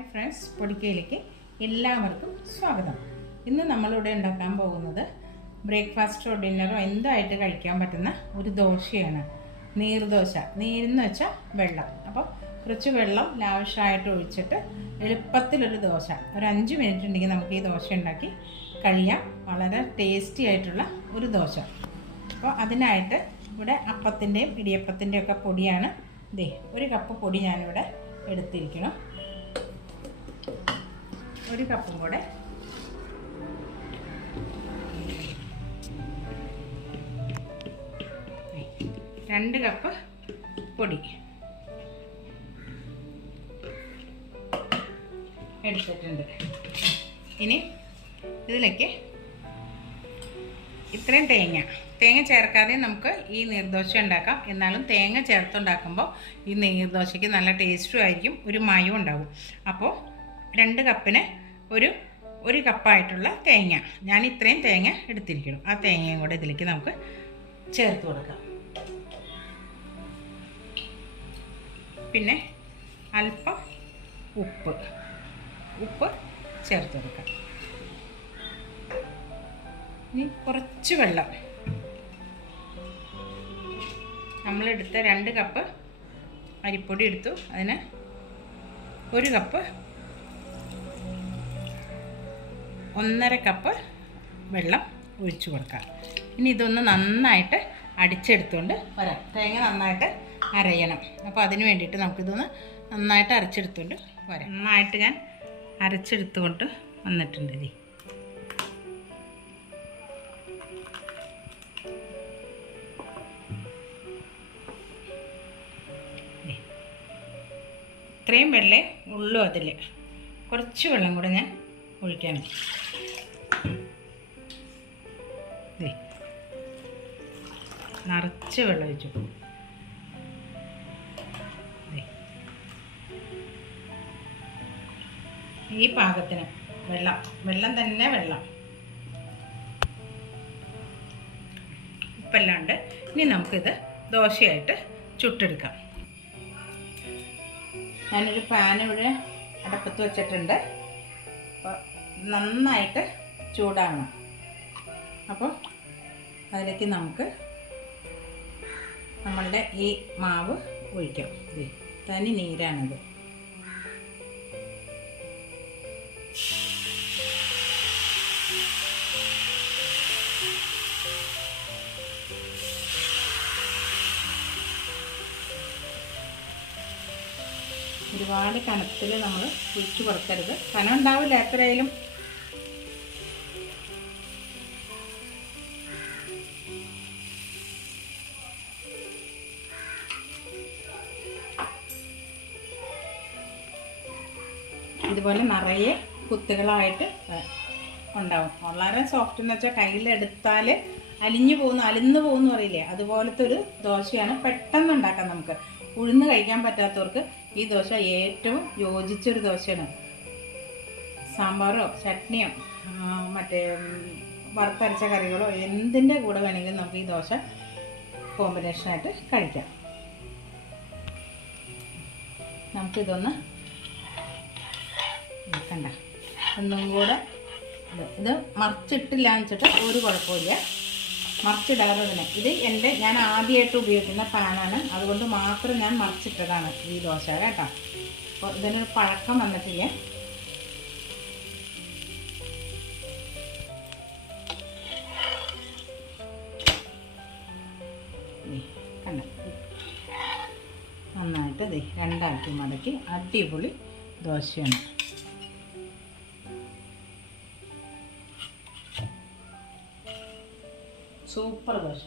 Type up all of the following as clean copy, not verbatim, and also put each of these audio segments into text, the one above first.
Hi friends, പൊടിക്കയിലേക്ക് എല്ലാവർക്കും സ്വാഗതം. ഇന്ന് നമ്മളിവിടെ ഉണ്ടാക്കാൻ പോകുന്നത് ബ്രേക്ക്ഫാസ്റ്റോ ഡിന്നറോ എന്തായിട്ട് കഴിക്കാൻ പറ്റുന്ന ഒരു ദോശയാണ്. നീർദോശ. നീരെന്ന് വെച്ചാൽ വെള്ളം. അപ്പോൾ കുറച്ച് വെള്ളം ലാവിഷായിട്ട് ഒഴിച്ചിട്ട് എളുപ്പത്തിലൊരു ദോശ, ഒരു 5 മിനിറ്റ് ഉണ്ടെങ്കിൽ നമുക്ക് ഈ ദോശ ഉണ്ടാക്കി കഴിയാം. വളരെ ടേസ്റ്റി ആയിട്ടുള്ള ഒരു ദോശ. അപ്പോൾ അതിനായിട്ട് ഇവിടെ അപ്പത്തിൻ്റെയും ഇടിയപ്പത്തിൻ്റെയും ഒക്കെ പൊടിയാണ്. ദേ 1 കപ്പ് പൊടി ഞാനിവിടെ എടുത്തിരിക്കണം. 1 കപ്പും കൂടെ രണ്ട് കപ്പ് പൊടി എടുത്തിട്ടുണ്ട്. ഇനി ഇതിലേക്ക് ഇത്രയും തേങ്ങ ചേർക്കാതെ നമുക്ക് ഈ നീർദോശ ഉണ്ടാക്കാം. എന്നാലും തേങ്ങ ചേർത്തുണ്ടാക്കുമ്പോൾ ഈ നീർദോശയ്ക്ക് നല്ല ടേസ്റ്റും ആയിരിക്കും, ഒരു മയവും ഉണ്ടാവും. അപ്പോൾ 2 കപ്പിന് ഒരു കപ്പായിട്ടുള്ള തേങ്ങ, ഞാൻ ഇത്രയും തേങ്ങ എടുത്തിരിക്കണം. ആ തേങ്ങയും കൂടെ ഇതിലേക്ക് നമുക്ക് ചേർത്ത് കൊടുക്കാം. പിന്നെ അല്പം ഉപ്പ് ചേർത്ത് കൊടുക്കാം. ഇനി കുറച്ച് വെള്ളം. നമ്മളെടുത്ത 2 കപ്പ് അരിപ്പൊടി എടുത്തു, അതിന് 1 കപ്പ് 1.5 കപ്പ് വെള്ളം ഒഴിച്ചു കൊടുക്കാം. ഇനി ഇതൊന്ന് നന്നായിട്ട് അടിച്ചെടുത്തുകൊണ്ട് വരാം. തേങ്ങ നന്നായിട്ട് അരയണം. അപ്പോൾ അതിന് വേണ്ടിയിട്ട് നമുക്കിതൊന്ന് നന്നായിട്ട് അരച്ചെടുത്തുകൊണ്ട് വരാം. നന്നായിട്ട് ഞാൻ അരച്ചെടുത്തുകൊണ്ട് വന്നിട്ടുണ്ട്. ഇത് ഇത്രയും വെള്ളേ ഉള്ളൂ. അതിൽ കുറച്ച് വെള്ളം കൂടെ ഞാൻ ഒഴിക്കണം. നിറച്ച് വെള്ളം ഒഴിച്ചു. ഈ പാകത്തിന് വെള്ളം തന്നെ വെള്ളം, ഉപ്പല്ലാണ്ട്. ഇനി നമുക്കിത് ദോശയായിട്ട് ചുട്ടെടുക്കാം. ഞാനൊരു പാൻ ഇവിടെ അടപ്പത്ത് വെച്ചിട്ടുണ്ട്. അപ്പോൾ നന്നായിട്ട് ചൂടാകണം. അപ്പോൾ അതിലേക്ക് നമുക്ക് നമ്മളുടെ ഈ മാവ് ഒഴിക്കാം. തനി നീരാണിത്. ഒരുപാട് കനത്തിൽ നമ്മൾ ഒഴിച്ച് കൊടുക്കരുത്, കനം ഉണ്ടാവില്ല എത്രയായാലും. ഇതുപോലെ നിറയെ കുത്തുകളായിട്ട് ഉണ്ടാവും. വളരെ സോഫ്റ്റ് എന്ന് വെച്ചാൽ കയ്യിലെടുത്താൽ അലിഞ്ഞു പോകുന്നു പറയില്ലേ, അതുപോലത്തെ ഒരു ദോശയാണ്. പെട്ടെന്ന് ഉണ്ടാക്കാം നമുക്ക്. ഉഴുന്ന് കഴിക്കാൻ പറ്റാത്തവർക്ക് ഈ ദോശ ഏറ്റവും യോജിച്ചൊരു ദോശയാണ്. സാമ്പാറോ ചട്നിയോ മറ്റേ വറുത്തരച്ച കറികളോ എന്തിൻ്റെ കൂടെ വേണമെങ്കിലും നമുക്ക് ഈ ദോശ കോമ്പിനേഷനായിട്ട് കഴിക്കാം. നമുക്കിതൊന്ന് കണ്ട ഒന്നും കൂടെ ഇത് മറിച്ചിട്ടില്ല എന്ന് വെച്ചിട്ട് ഒരു കുഴപ്പമില്ല. മറിച്ചിടാതെ തന്നെ. ഇത് ഞാൻ ആദ്യമായിട്ട് ഉപയോഗിക്കുന്ന പാനാണ്, അതുകൊണ്ട് മാത്രം ഞാൻ മറിച്ചിട്ടതാണ് ഈ ദോശ കേട്ടോ. അപ്പോൾ ഇതിനൊരു പഴക്കം വന്നിട്ടില്ല. കണ്ട നന്നായിട്ട് ഇത് 2 മടക്കി അടിപൊളി ദോശയാണ്. സൂപ്പർ ദോശ.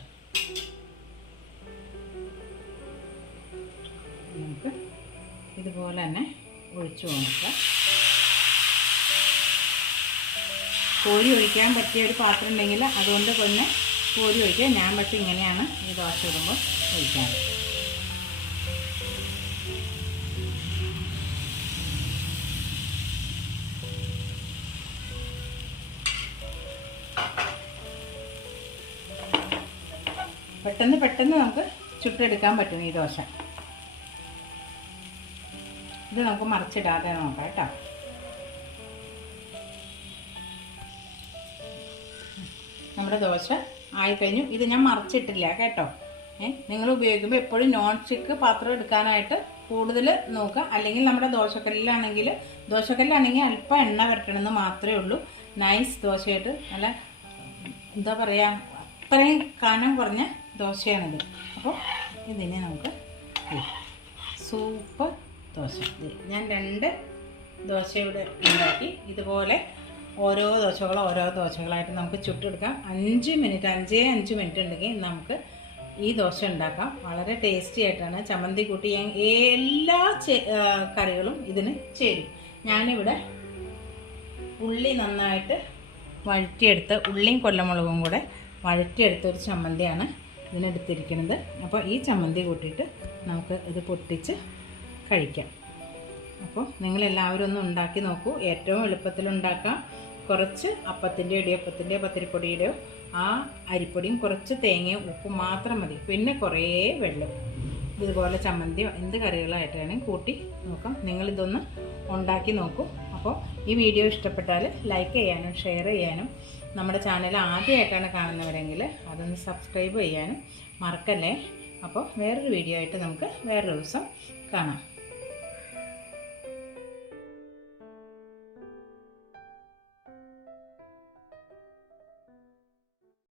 നമുക്ക് ഇതുപോലെ തന്നെ ഒഴിച്ചു കൊടുക്കാം. കോരി ഒഴിക്കാൻ പറ്റിയ ഒരു പാത്രം ഉണ്ടെങ്കിൽ അതുകൊണ്ട് തന്നെ കോരി ഒഴിക്കുക. ഞാൻ പക്ഷേ ഇങ്ങനെയാണ് ഈ ദോശ ഇടുമ്പോൾ ഒഴിക്കാൻ. പെട്ടെന്ന് നമുക്ക് ചുട്ടെടുക്കാൻ പറ്റും ഈ ദോശ. ഇത് നമുക്ക് മറിച്ചിടാതെ നോക്കാം കേട്ടോ. നമ്മുടെ ദോശ ആയിക്കഴിഞ്ഞു. ഇത് ഞാൻ മറിച്ചിട്ടില്ല കേട്ടോ. നിങ്ങൾ ഉപയോഗിക്കുമ്പോൾ എപ്പോഴും നോൺ സ്റ്റിക്ക് പാത്രം എടുക്കാനായിട്ട് കൂടുതൽ നോക്കുക. അല്ലെങ്കിൽ നമ്മുടെ ദോശക്കല്ലാണെങ്കിൽ അല്പം എണ്ണ വരട്ടണമെന്ന് മാത്രമേ ഉള്ളൂ. നൈസ് ദോശയായിട്ട് നല്ല എന്താ പറയുക, അത്രയും കനം കുറഞ്ഞ ദോശയാണിത്. അപ്പോൾ ഇതിനെ നമുക്ക് സൂപ്പർ ദോശ. ഞാൻ 2 ദോശ ഇവിടെ ഉണ്ടാക്കി. ഇതുപോലെ ഓരോ ദോശകളായിട്ട് നമുക്ക് ചുട്ടെടുക്കാം. 5 മിനിറ്റ് ഉണ്ടെങ്കിൽ നമുക്ക് ഈ ദോശ ഉണ്ടാക്കാം. വളരെ ടേസ്റ്റി ആയിട്ടാണ്. ചമ്മന്തി കൂട്ടി എല്ലാ കറികളും ഇതിന് ചേരും. ഞാനിവിടെ ഉള്ളി നന്നായിട്ട് വഴറ്റിയെടുത്ത്, ഉള്ളിയും കൊല്ലമുളകും കൂടെ വഴറ്റിയെടുത്ത ഒരു ചമ്മന്തിയാണ് ഇതിനെടുത്തിരിക്കുന്നത്. അപ്പോൾ ഈ ചമ്മന്തി കൂട്ടിയിട്ട് നമുക്ക് ഇത് പൊട്ടിച്ച് കഴിക്കാം. അപ്പോൾ നിങ്ങളെല്ലാവരും ഒന്ന് ഉണ്ടാക്കി നോക്കൂ. ഏറ്റവും എളുപ്പത്തിൽ ഉണ്ടാക്കാം. കുറച്ച് അപ്പത്തിൻ്റെയോ ഇടിയപ്പത്തിൻ്റെയോ പത്തിരിപ്പൊടിയുടെയോ ആ അരിപ്പൊടിയും കുറച്ച് തേങ്ങയും ഉപ്പും മാത്രം മതി. പിന്നെ കുറേ വെള്ളം. ഇതുപോലെ ചമ്മന്തിയോ എന്ത് കറികളായിട്ടാണ് കൂട്ടി നോക്കാം. നിങ്ങളിതൊന്ന് ഉണ്ടാക്കി നോക്കൂ. അപ്പോൾ ഈ വീഡിയോ ഇഷ്ടപ്പെട്ടാൽ ലൈക്ക് ചെയ്യാനും ഷെയർ ചെയ്യാനും, നമ്മുടെ ചാനൽ ആദ്യമായിട്ടാണ് കാണുന്നവരെങ്കിൽ അതൊന്ന് സബ്സ്ക്രൈബ് ചെയ്യാനും മറക്കല്ലേ. അപ്പോൾ വേറൊരു വീഡിയോ ആയിട്ട് നമുക്ക് വേറൊരു ദിവസം കാണാം.